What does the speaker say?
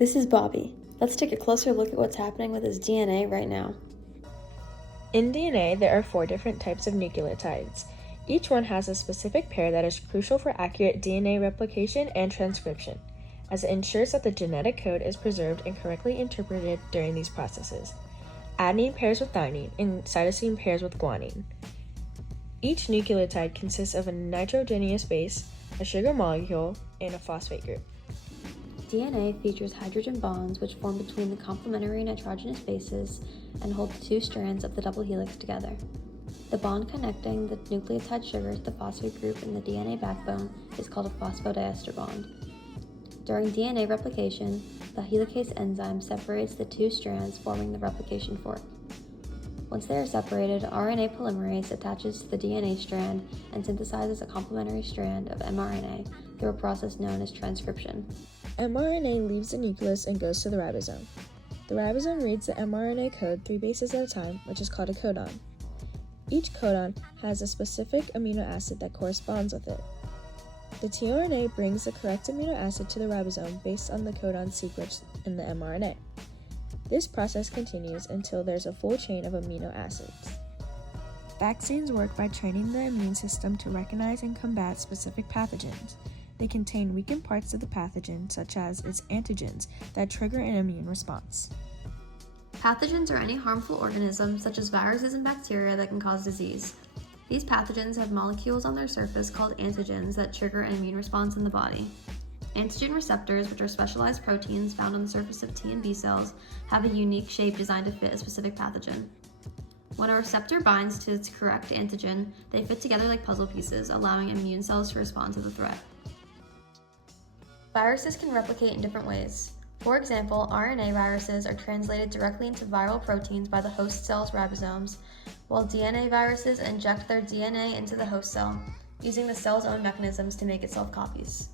This is Bobby. Let's take a closer look at what's happening with his DNA right now. In DNA, there are 4 different types of nucleotides. Each one has a specific pair that is crucial for accurate DNA replication and transcription, as it ensures that the genetic code is preserved and correctly interpreted during these processes. Adenine pairs with thymine, and cytosine pairs with guanine. Each nucleotide consists of a nitrogenous base, a sugar molecule, and a phosphate group. DNA features hydrogen bonds which form between the complementary nitrogenous bases and hold the 2 strands of the double helix together. The bond connecting the nucleotide sugar to the phosphate group in the DNA backbone is called a phosphodiester bond. During DNA replication, the helicase enzyme separates the 2 strands, forming the replication fork. Once they are separated, RNA polymerase attaches to the DNA strand and synthesizes a complementary strand of mRNA through a process known as transcription. mRNA leaves the nucleus and goes to the ribosome. The ribosome reads the mRNA code 3 bases at a time, which is called a codon. Each codon has a specific amino acid that corresponds with it. The tRNA brings the correct amino acid to the ribosome based on the codon sequence in the mRNA. This process continues until there's a full chain of amino acids. Vaccines work by training the immune system to recognize and combat specific pathogens. They contain weakened parts of the pathogen, such as its antigens, that trigger an immune response. Pathogens are any harmful organisms, such as viruses and bacteria, that can cause disease. These pathogens have molecules on their surface called antigens that trigger an immune response in the body. Antigen receptors, which are specialized proteins found on the surface of T and B cells, have a unique shape designed to fit a specific pathogen. When a receptor binds to its correct antigen, they fit together like puzzle pieces, allowing immune cells to respond to the threat. Viruses can replicate in different ways. For example, RNA viruses are translated directly into viral proteins by the host cell's ribosomes, while DNA viruses inject their DNA into the host cell, using the cell's own mechanisms to make itself copies.